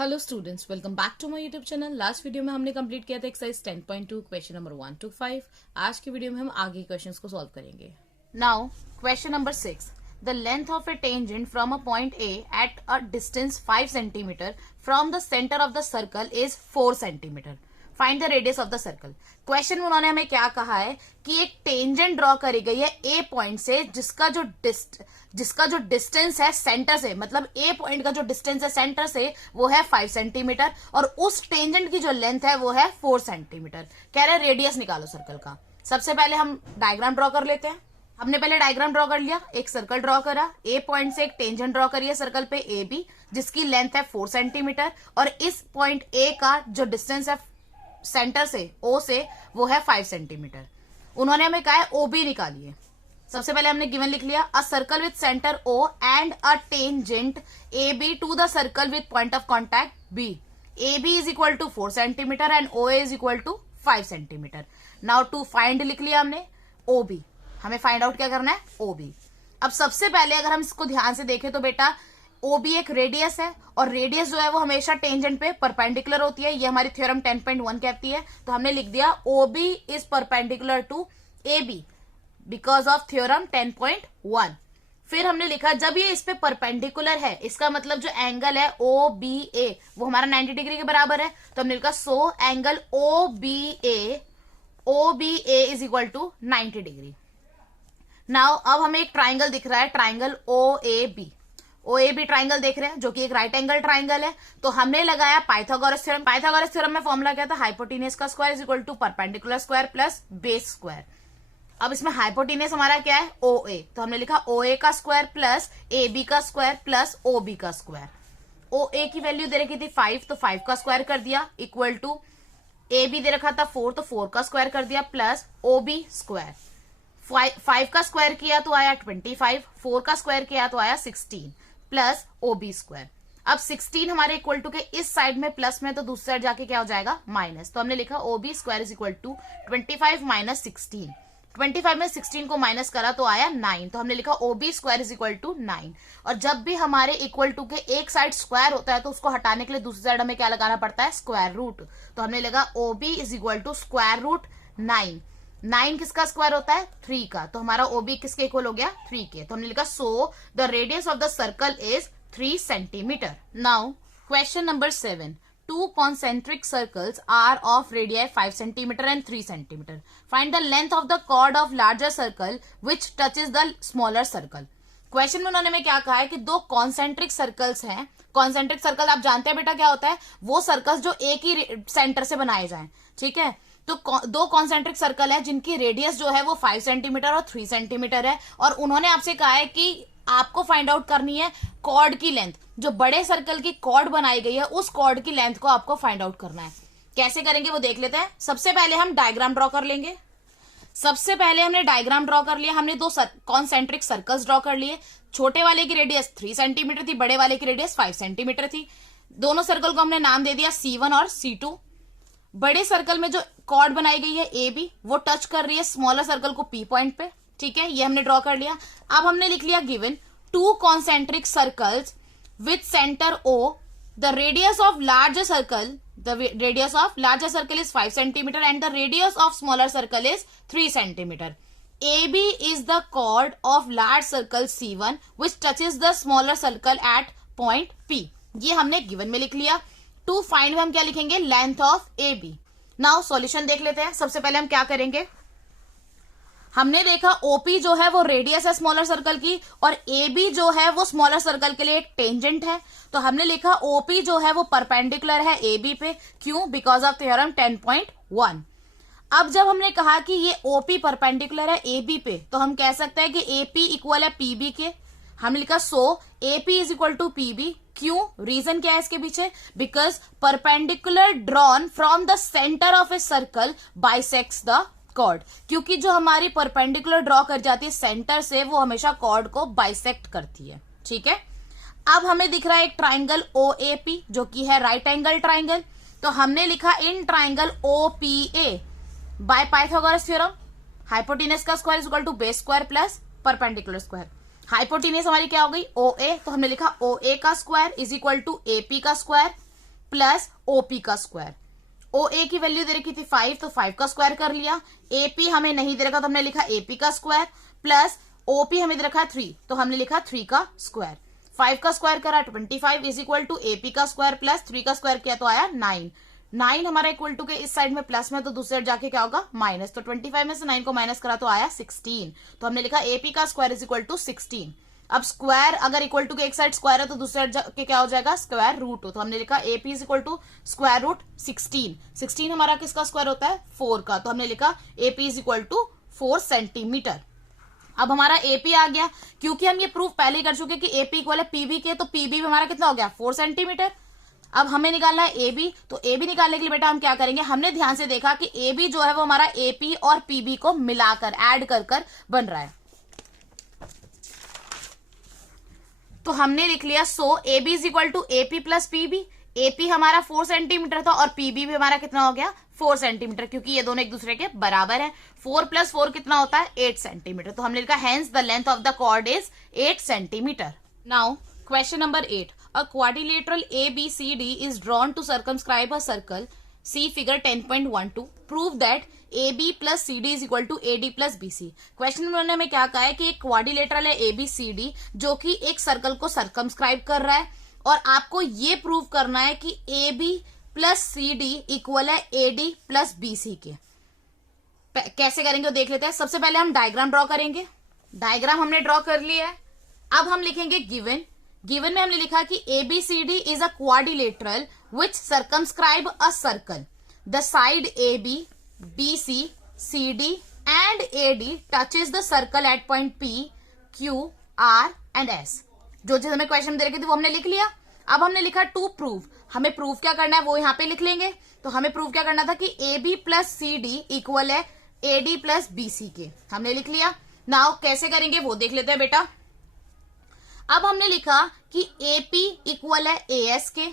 Hello students, welcome back to my YouTube channel. Last video में हमने complete किया था एक्सरसाइज 10.2 क्वेश्चन नंबर 1 to 5। आज की वीडियो में हम आगे क्वेश्चंस को सॉल्व करेंगे। Now question number 6, the length of A tangent from a point A at a distance 5 centimetre from the centre of the circle is 4 centimetre. Find the radius of the circle. Question में उन्होंने हमें क्या कहा है कि एक tangent draw करी गई है ए पॉइंट से, जिसका जो डिस्टेंस है सेंटर से, मतलब ए पॉइंट का जो डिस्टेंस है सेंटर से वो है 5 सेंटीमीटर और उस टेंजेंट की जो लेंथ है वो है 4 सेंटीमीटर। कह रहे रेडियस निकालो सर्कल का। सबसे पहले हम डायग्राम ड्रॉ कर लेते हैं। हमने पहले डायग्राम ड्रॉ कर लिया, एक सर्कल ड्रॉ करा, ए पॉइंट से एक टेंजेंट ड्रॉ करिए सर्कल पे ए बी, जिसकी लेंथ है 4 सेंटीमीटर और इस पॉइंट ए का जो डिस्टेंस है सेंटर से ओ से वो है 5 सेंटीमीटर। उन्होंने हमें कहा है ओबी निकालिए। सबसे पहले हमने गिवन लिख लिया, a circle with centre O and a tangent A B to the circle with point of contact B. A B is equal to 4 centimetre and O is equal to 5 centimetre. Now to find लिख लिया हमने O B. हमें find out क्या करना है, O B. अब सबसे पहले अगर हम इसको ध्यान से देखें तो बेटा ओ बी एक रेडियस है और रेडियस जो है वो हमेशा टेंजेंट पे परपेंडिकुलर होती है। ये हमारी थ्योरम 10.1 कहती है। तो हमने लिख दिया O B is perpendicular to A B because of theorem 10.1। फिर हमने लिखा जब ये इस पे परपेंडिकुलर है, इसका मतलब जो एंगल है ओ बी ए वो हमारा 90 डिग्री के बराबर है। तो हमने लिखा so angle O B A is equal to 90 degree. Now अब हमें एक ट्राइंगल दिख रहा है, triangle O A B triangle देख रहे हैं, जो कि एक राइट एंगल ट्राइंगल है। तो हमने लगाया पाइथागोरस थ्योरम। पाइथागोरस थ्योरम में फॉर्मूला क्या था, हाइपोटेन्यूज का square is equal to perpendicular square plus base square. अब इसमें हाइपोटेन्यूज हमारा क्या है, ओ ए। तो हमने लिखा ओ ए का स्क्वायर प्लस ए बी का स्क्वायर प्लस ओ बी का स्क्वायर। ओ ए की वैल्यू दे रखी थी 5, तो 5 का स्क्वायर कर दिया इक्वल टू ए बी दे रखा था 4, तो 4 का स्क्वायर कर दिया प्लस ओ बी स्क्वायर। 5 का स्क्वायर किया तो आया 25, 4 का स्क्वायर किया तो आया 16 प्लस ओ बी स्क्वायर। अब 16 हमारे इक्वल टू के इस साइड में प्लस में, तो दूसरी साइड जाके क्या हो जाएगा माइनस। तो हमने लिखा O B square is equal to 25 minus 16। 25 में 16 को माइनस करा तो आया 9। तो हमने लिखा O B square is equal to 9। और जब भी हमारे इक्वल टू के एक साइड स्क्वायर होता है तो उसको हटाने के लिए दूसरी साइड हमें क्या लगाना पड़ता है, स्क्वायर रूट। तो हमने लगा O B is equal to square root 9। 9 किसका स्क्वायर होता है, 3 का। तो हमारा ओबी किसके इक्वल हो गया, 3 के। तो हमने लिखा so the radius of the circle is 3 centimetre. Now question number 7, two concentric circles are of radii 5 centimetre and 3 centimetre. Find the length of the chord of larger circle which touches the smaller circle. Question में उन्होंने हमें क्या कहा है कि दो concentric circles हैं। Concentric circle आप जानते हैं बेटा क्या होता है, वो सर्कल्स जो एक ही सेंटर से बनाए जाएं, ठीक है। तो दो कॉन्सेंट्रिक सर्कल है जिनकी रेडियस जो है वो 5 सेंटीमीटर और 3 सेंटीमीटर है। और उन्होंने आपसे कहा है कि आपको फाइंड आउट करनी है कॉर्ड की लेंथ। जो बड़े सर्कल की कॉर्ड बनाई गई है उस कॉर्ड की लेंथ को आपको फाइंड आउट करना है। कैसे करेंगे वो देख लेते हैं। सबसे पहले हम डायग्राम ड्रॉ कर लेंगे। सबसे पहले हमने डायग्राम ड्रॉ कर लिया। हमने दो कॉन्सेंट्रिक सर्कल्स ड्रॉ कर लिए। छोटे वाले की रेडियस 3 सेंटीमीटर थी, बड़े वाले की रेडियस 5 सेंटीमीटर थी। दोनों सर्कल को हमने नाम दे दिया C1 और C2। बड़े सर्कल में जो कॉर्ड बनाई गई है ए बी वो टच कर रही है स्मॉलर सर्कल को पी पॉइंट पे, ठीक है। ये हमने ड्रॉ कर लिया। अब हमने लिख लिया given two concentric circles with centre O, the radius of larger circle is 5 centimetre and the radius of smaller circle is 3 centimetre. A B is the chord of large circle C1 which touches the smaller circle at point P। ये हमने given में लिख लिया। To find में हम क्या लिखेंगे, length of A B. Now solution देख लेते हैं। सबसे पहले हम क्या करेंगे, हमने देखा ओपी जो है वो रेडियस है स्मॉलर सर्कल की और ए बी जो है वो स्मॉलर सर्कल के लिए एक टेंजेंट है। तो हमने लिखा ओपी जो है वो परपेंडिकुलर है ए बी पे। क्यों, बिकॉज ऑफ थ्योरम 10.1। अब जब हमने कहा कि ये ओपी परपेंडिकुलर है ए बी पे, तो हम कह सकते हैं कि एपी इक्वल है पीबी के। हमने लिखा so AP is equal to PB. क्यों, रीजन क्या है इसके पीछे, because perpendicular drawn from the centre of a circle bisects the chord. क्योंकि जो हमारी परपेंडिकुलर ड्रॉ कर जाती है सेंटर से वो हमेशा कॉर्ड को बाइसेक्ट करती है, ठीक है। अब हमें दिख रहा है एक ट्राइंगल ओ ए पी जो कि है राइट एंगल ट्राइंगल। तो हमने लिखा in triangle O P A by Pythagoras theorem hypotenuse का square is equal to base square plus perpendicular square. Hypotenuse हमारी क्या हो गई, ओ ए। तो हमने लिखा ओ ए का square is equal to A P का स्क्वायर प्लस ओपी का स्क्वायर। ओ ए की वैल्यू दे रखी थी 5, तो 5 का स्क्वायर कर लिया। एपी हमें नहीं दे रखा तो हमने लिखा एपी का स्क्वायर, प्लस ओपी हमें दे रखा 3, तो हमने लिखा 3 का स्क्वायर। 5 का स्क्वायर करा 25 इज इक्वल टू एपी का स्क्वायर प्लस 3 का स्क्वायर किया तो आया 9। 9 हमारा इक्वल टू के इस साइड में प्लस में, तो दूसरी साइड जाके क्या होगा माइनस, तो 25 में से 9 को माइनस करा तो आया 16। तो हमने लिखा एपी का स्क्वायर इज इक्वल टू 16। अब स्क्वायर अगर इक्वल टू के एक साइड स्क्वायर है तो दूसरी साइड जाके क्या हो जाएगा स्क्वायर रूट हो, तो हमने लिखा AP is equal to square root 16। 16 हमारा किसका स्क्वायर होता है 4 का, तो हमने लिखा AP is equal to 4 centimetre. अब हमारा एपी आ गया, क्योंकि हम ये प्रूफ पहले ही कर चुके कि एपी इक्वल है पीबी के, तो पीबी हमारा कितना हो गया 4 सेंटीमीटर। अब हमें निकालना है एबी, तो एबी निकालने के लिए बेटा हम क्या करेंगे, हमने ध्यान से देखा कि एबी जो है वो हमारा एपी और पीबी को मिलाकर ऐड कर बन रहा है, तो हमने लिख लिया so AB is equal to AP plus PB. AP हमारा 4 सेंटीमीटर था और पीबी भी हमारा कितना हो गया 4 सेंटीमीटर, क्योंकि ये दोनों एक दूसरे के बराबर है। 4 + 4 कितना होता है 8 सेंटीमीटर, तो हमने लिखा hence the length of the chord is 8 centimetre. Now question number 8, a quadrilateral ABCD is drawn to circumscribe a circle. See figure 10.12. Prove that AB plus CD is equal to AD plus BC. Question में उन्होंने हमें क्या कहा है कि एक quadrilateral है ABCD जो कि एक सर्कल को सर्कमस्क्राइब कर रहा है, और आपको ये प्रूव करना है कि AB प्लस CD इक्वल है AD प्लस BC के। कैसे करेंगे वो देख लेते हैं। सबसे पहले हम डायग्राम ड्रॉ करेंगे। डायग्राम हमने ड्रॉ कर लिया है। अब हम लिखेंगे गिवन। गिवन में हमने लिखा कि ABCD is a quadrilateral which circumscribe a circle. The side AB, BC, CD and AD touches the circle at point P, Q, R and S। जो चीज हमें क्वेश्चन में दे रखी थी वो हमने लिख लिया। अब हमने लिखा टू प्रूव, हमें प्रूव क्या करना है वो यहाँ पे लिख लेंगे। तो हमें प्रूव क्या करना था कि AB प्लस CD इक्वल है AD प्लस BC के, हमने लिख लिया। नाउ कैसे करेंगे वो देख लेते हैं बेटा। अब हमने लिखा कि AP इक्वल है AS के,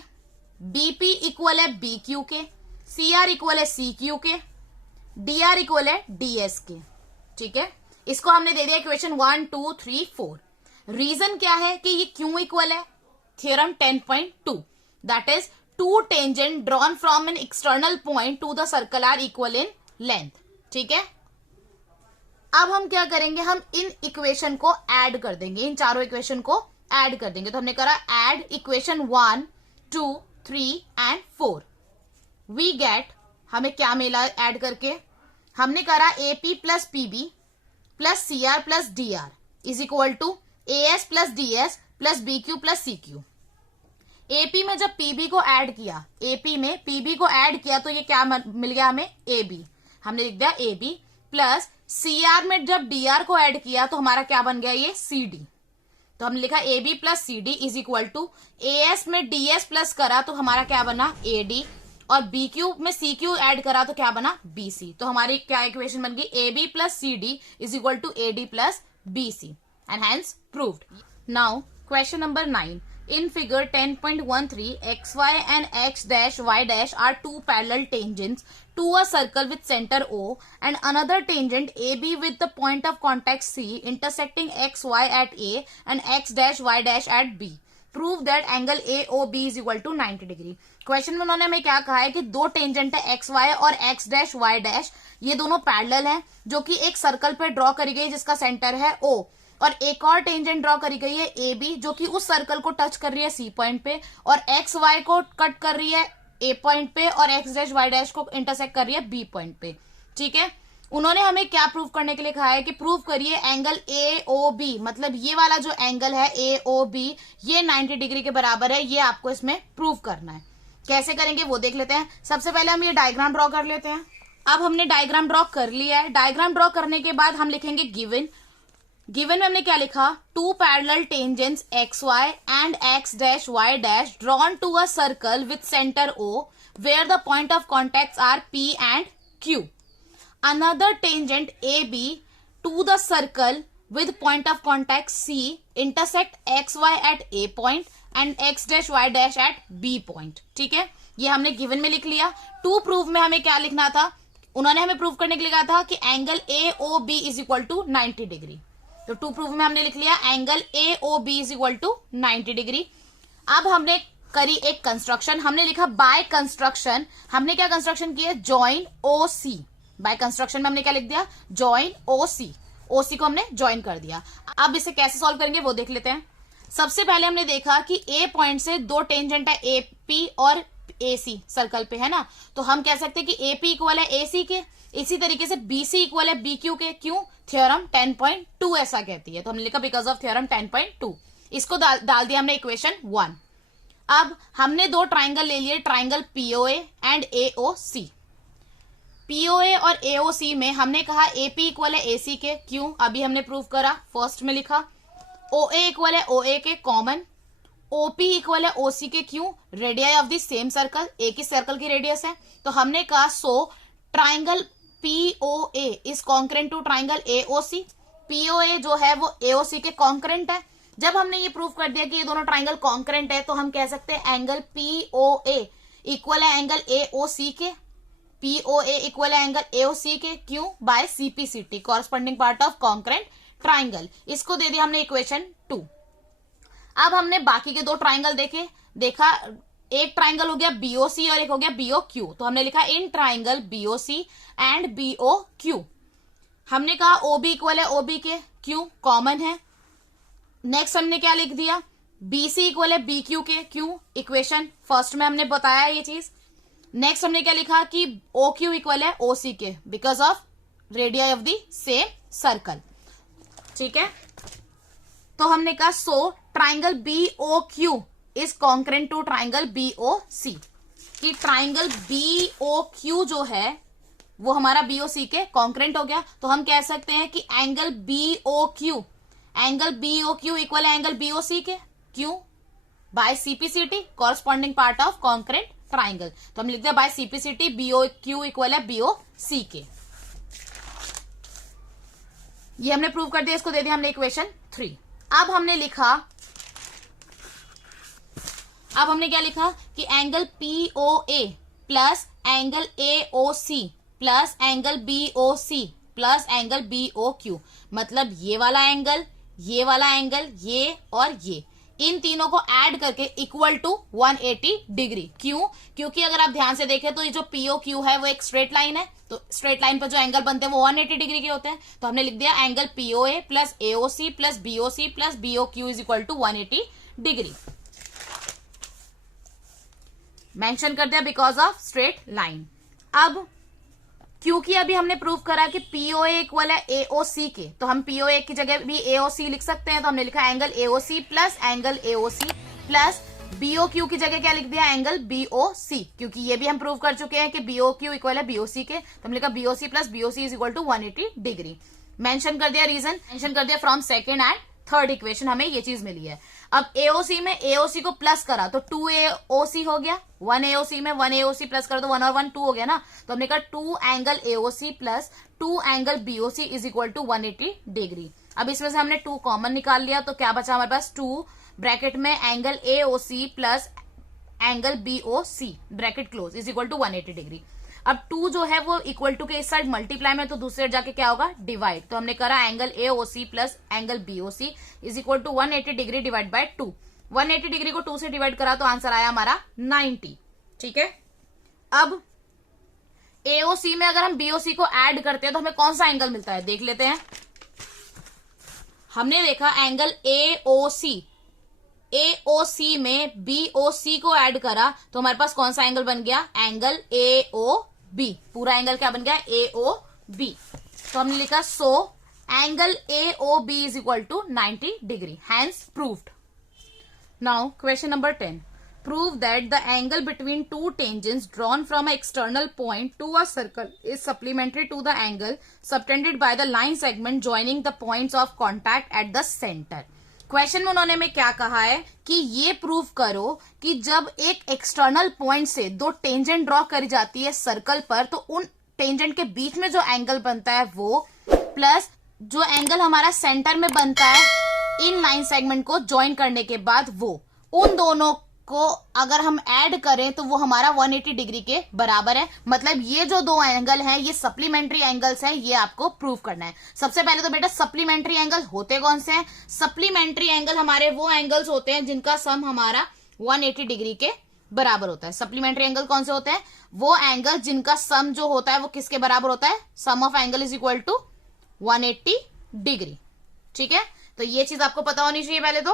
BP इक्वल है BQ के, CR इक्वल है CQ के, DR इक्वल है DS के। ठीक है, इसको हमने दे दिया इक्वेशन 1 2 3 4। रीजन क्या है कि ये क्यों इक्वल है, theorem 10.2 that is two tangents drawn from an external point to the circle are equal in length. ठीक है, अब हम क्या करेंगे, हम इन इक्वेशन को ऐड कर देंगे, इन चारों इक्वेशन को ऐड कर देंगे। तो हमने करा add equation 1 2 3 and 4। We get, हमें क्या मिला ऐड करके, हमने करा AP plus PB plus CR plus DR is equal to AS plus DS plus BQ plus CQ। AP में जब PB को ऐड किया, AP में PB को ऐड किया तो ये क्या मिल गया हमें AB, हमने लिख दिया AB प्लस CR में जब DR को ऐड किया तो हमारा क्या बन गया ये CD। तो हमने लिखा AB plus CD is equal to AS में DS प्लस करा तो हमारा क्या बना AD, और BQ में CQ ऐड करा तो क्या बना BC। तो हमारी क्या इक्वेशन बन गई AB plus CD is equal to AD plus BC and hence proved. Now question number 9, in figure 10.13 xy and x dash y dash are two parallel tangents to a circle with center O and another tangent AB with the point of contact C intersecting xy at A and x dash y dash at B. Prove that angle AOB is equal to 90 degree. Question में उन्होंने हमें क्या कहा है कि दो tangent है x Y और एक्स डैश वाई डैश, ये दोनों पैरेलल हैं जो कि एक सर्कल पे ड्रॉ करी गई जिसका सेंटर है O, और एक और टेंजेंट ड्रॉ करी गई है AB जो कि उस सर्कल को टच कर रही है C पॉइंट पे, और एक्स वाई को कट कर रही है A पॉइंट पे, और एक्स डैश वाई डैश को इंटरसेक्ट कर रही है B पॉइंट पे। ठीक है, उन्होंने हमें क्या प्रूव करने के लिए कहा है कि प्रूव करिए एंगल AOB, मतलब ये वाला जो एंगल है AOB ये 90 डिग्री के बराबर है, ये आपको इसमें प्रूव करना है। कैसे करेंगे वो देख लेते हैं। सबसे पहले हम ये डायग्राम ड्रॉ कर लेते हैं। अब हमने डायग्राम ड्रॉ कर लिया है। डायग्राम ड्रॉ करने के बाद हम लिखेंगे गिवन। गिवन में हमने क्या लिखा, two parallel tangents X Y and X dash Y dash drawn to a circle with centre O where the point of contact are P and Q। Another tangent AB to the circle with point of contact C intersect XY at A point and X dash Y dash at B point। ठीक है, ये हमने given में लिख लिया। To prove में हमें क्या लिखना था, उन्होंने हमें प्रूव करने के लिए कहा था कि angle AOB is equal to 90 degree. तो टू प्रूव में हमने लिख लिया angle AOB is equal to 90 degree. अब हमने करी एक कंस्ट्रक्शन, हमने लिखा बाय कंस्ट्रक्शन, हमने क्या कंस्ट्रक्शन किया, join O C. By construction में हमने क्या लिख दिया, जॉइन ओ सी, ओ सी को हमने ज्वाइन कर दिया। अब इसे कैसे सॉल्व करेंगे वो देख लेते हैं। सबसे पहले हमने देखा कि ए पॉइंट से दो टेंजेंट है, ए पी और ए सी सर्कल पे, है ना, तो हम कह सकते हैं कि ए पी इक्वल है ए सी के, इसी तरीके से बी सी इक्वल है बी क्यू के, क्यों, थ्योरम 10.2 ऐसा कहती है, तो हमने लिखा बिकॉज ऑफ थ्योरम 10.2। इसको डाल दिया हमने इक्वेशन 1। अब हमने दो ट्राइंगल ले लिए, triangle POA and AOC. POA और एओसी में हमने कहा एपी इक्वल है एसी के, क्यों, अभी हमने प्रूव करा, फर्स्ट में लिखा। ओए इक्वल है ओए के, कॉमन। ओपी इक्वल है ओसी के, क्यों, radii of the same circle, एक ही सर्कल की रेडियस है। तो हमने कहा so triangle POA is congruent to triangle AOC. POA जो है वो एओसी के कॉन्करेंट है। जब हमने ये प्रूव कर दिया कि ये दोनों ट्राइंगल कॉन्करेंट है, तो हम कह सकते हैं एंगल पीओए इक्वल है एंगल एओसी के, पीओए इक्वल है एंगल एओसी के, क्यों, by CPCT, corresponding part of congruent triangle. इसको दे दिया हमने इक्वेशन 2। अब हमने बाकी के दो ट्राइंगल देखा, एक ट्राइंगल हो गया बीओसी और एक हो गया बीओक्यू, तो हमने लिखा in triangle BOC and BOQ. हमने कहा ओबी इक्वल है ओबी के, क्यों, कॉमन है। नेक्स्ट हमने क्या लिख दिया, बीसी इक्वल है बीक्यू के, क्यों, इक्वेशन फर्स्ट में हमने बताया ये चीज। नेक्स्ट हमने क्या लिखा कि ओ क्यू इक्वल है ओसी के, because of radii of the same circle, ठीक है। तो हमने कहा so triangle BO Q is congruent to triangle BOC, कि ट्राइंगल बीओक्यू जो है वो हमारा बीओसी के कॉन्करेंट हो गया। तो हम कह सकते हैं कि एंगल बीओक्यू इक्वल है एंगल बीओसी के, क्यों, by CPCT, corresponding part of congruent triangle. तो हम लिखते हैं बाय सीपीसीटी बीओक्यू इक्वल है बीओसी के। ये हमने प्रूव कर दिया, इसको दे दिया हमने इक्वेशन 3। अब हमने क्या लिखा कि angle POA plus angle AOC plus angle BOC plus angle BOQ, मतलब ये वाला एंगल, ये और ये, इन तीनों को ऐड करके इक्वल टू 180 डिग्री। क्यों, क्योंकि अगर आप ध्यान से देखें तो ये जो पीओक्यू है वो एक स्ट्रेट लाइन है, तो स्ट्रेट लाइन पर जो एंगल बनते हैं वो 180 डिग्री के होते हैं। तो हमने लिख दिया angle POA plus AOC plus BOQ is equal to 180 degree, mention कर दिया बिकॉज ऑफ स्ट्रेट लाइन। अब क्योंकि अभी हमने प्रूव करा कि पीओए इक्वल है एओसी के, तो हम पीओए की जगह भी एओसी लिख सकते हैं। तो हमने लिखा angle AOC plus angle AOC plus BOQ की जगह क्या लिख दिया, एंगल बीओसी, क्योंकि ये भी हम प्रूव कर चुके हैं कि बीओक्यू इक्वल है बीओसी के। तो हमने लिखा BOC plus BOC is equal to 180 degree, mention कर दिया, रीजन मेंशन कर दिया from second and third equation हमें ये चीज मिली है। अब एओसी में एओसी को प्लस करा तो 2 एओसी हो गया, 1 एओसी में 1 एओसी प्लस कर दो 1 और 1 2 हो गया ना। तो हमने कहा 2 angle AOC plus 2 angle BOC is equal to 180 degree. अब इसमें से हमने 2 कॉमन निकाल लिया, तो क्या बचा हमारे पास 2 ब्रैकेट में angle AOC plus angle BOC bracket close is equal to 180 degree. अब 2 जो है वो इक्वल टू के इस साइड मल्टीप्लाई में, तो दूसरे साइड जाके क्या होगा, डिवाइड। तो हमने करा angle AOC plus angle BOC is equal to 180 degree divide by 2। 180 degree को 2 से डिवाइड करा तो आंसर आया हमारा 90, ठीक है। अब एओसी में अगर हम बीओसी को ऐड करते हैं तो हमें कौन सा एंगल मिलता है, देख लेते हैं। हमने देखा एंगल एओसी में बीओसी को ऐड करा तो हमारे पास कौन सा एंगल बन गया, एंगल एओबी, पूरा एंगल क्या बन गया, एओबी। तो हमने लिखा so angle AOB is equal to 90 degree, hence proved. Now question number 10, prove that the angle between two tangents drawn from an external point to a circle is supplementary to the angle subtended by the line segment joining the points of contact at the center। Question में उन्होंने में क्या कहा है कि ये prove करो कि जब एक एक्सटर्नल पॉइंट से दो टेंजेंट ड्रॉ करी जाती है सर्कल पर, तो उन टेंजेंट के बीच में जो एंगल बनता है वो प्लस जो एंगल हमारा सेंटर में बनता है इन लाइन सेगमेंट को ज्वाइन करने के बाद, वो उन दोनों को अगर हम ऐड करें तो वो हमारा 180 डिग्री के बराबर है। मतलब ये जो दो एंगल हैं ये सप्लीमेंट्री एंगल्स हैं, ये आपको प्रूव करना है। सबसे पहले तो बेटा सप्लीमेंट्री एंगल होते कौन से हैं, सप्लीमेंट्री एंगल हमारे वो एंगल्स होते हैं जिनका सम हमारा 180 डिग्री के बराबर होता है। सप्लीमेंट्री एंगल कौन से होते हैं? वो एंगल जिनका सम जो होता है वो किसके बराबर होता है? Sum of angle is equal to 180 degree. ठीक है, तो ये चीज आपको पता होनी चाहिए पहले तो।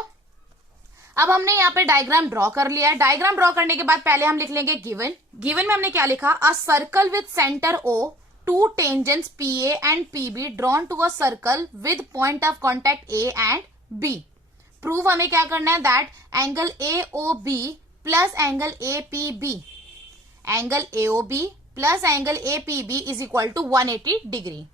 अब हमने यहाँ पे डायग्राम ड्रॉ कर लिया है। डायग्राम ड्रॉ करने के बाद पहले हम लिख लेंगे गिवन। गिवन में हमने क्या लिखा? A circle with centre O, two tangents PA and PB drawn to a circle with point of contact A and B। Prove हमें क्या करना है? That angle AOB plus angle APB, angle AOB plus angle APB is equal to 180 degree.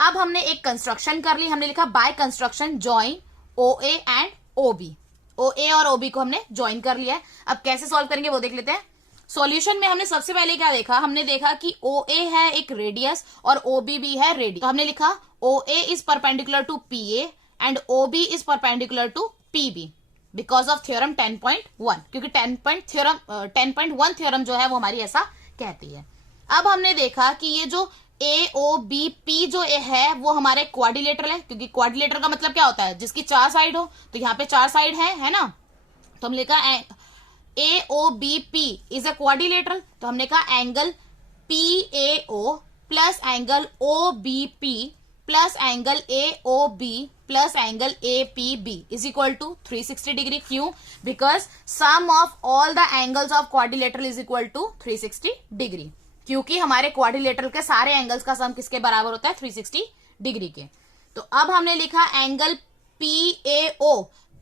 अब हमने एक construction कर ली, हमने लिखा by construction join OA and OB। OA और OB को हमने ज्वाइन कर लिया है। अब कैसे सॉल्व करेंगे वो देख लेते हैं। सॉल्यूशन में हमने सबसे पहले क्या देखा? हमने देखा कि OA है एक रेडियस और OB भी है रेडियस। तो हमने लिखा OA is perpendicular to PA and OB is perpendicular to PB because of theorem 10.1, क्योंकि 10.1 थ्योरम जो है वो हमारी ऐसा कहती है। अब हमने देखा कि ये जो AOBP जो है वो हमारे क्वाड्रिलेटरल है, क्योंकि क्वाड्रिलेटरल का मतलब क्या होता है? जिसकी 4 साइड हो। तो यहाँ पे 4 साइड है ना, तो हमने कहा AOBP इज अ क्वाड्रिलेटरल। तो हमने कहा angle PAO plus angle OBP plus angle AOB plus angle APB is equal to 360 degree. क्यों? Because sum of all the angles of quadrilateral is equal to 360 degree, क्योंकि हमारे quadrilateral के सारे angles का सम किसके बराबर होता है? 360 डिग्री के। तो अब हमने लिखा एंगल PAO।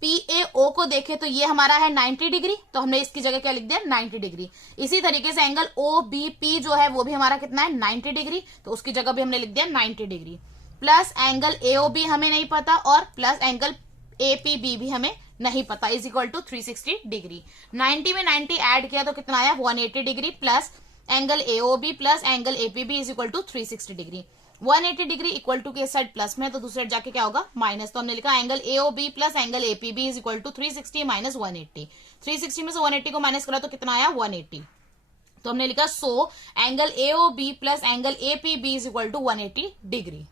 PAO को देखे तो ये हमारा है 90 डिग्री, तो हमने इसकी जगह क्या लिख दिया? 90 डिग्री। इसी तरीके से एंगल OBP जो है वो भी हमारा कितना है? 90 डिग्री, तो उसकी जगह भी हमने लिख दिया 90 डिग्री। प्लस एंगल AOB हमें नहीं पता और प्लस एंगल APB भी हमें नहीं पता, इज इक्वल टू 360 डिग्री। 90 में 90 ऐड किया तो कितना आया? 180 degree plus angle AOB plus angle APB is equal to 360 degree. 180 degree equal to के साइड प्लस में, तो दूसरे साइड जाके क्या होगा? माइनस। तो हमने लिखा angle AOB plus angle APB is equal to 360 minus 180। 360 में से 180 को माइनस करा तो कितना आया? 180। तो हमने लिखा so angle AOB plus angle APB is equal to 180 degree.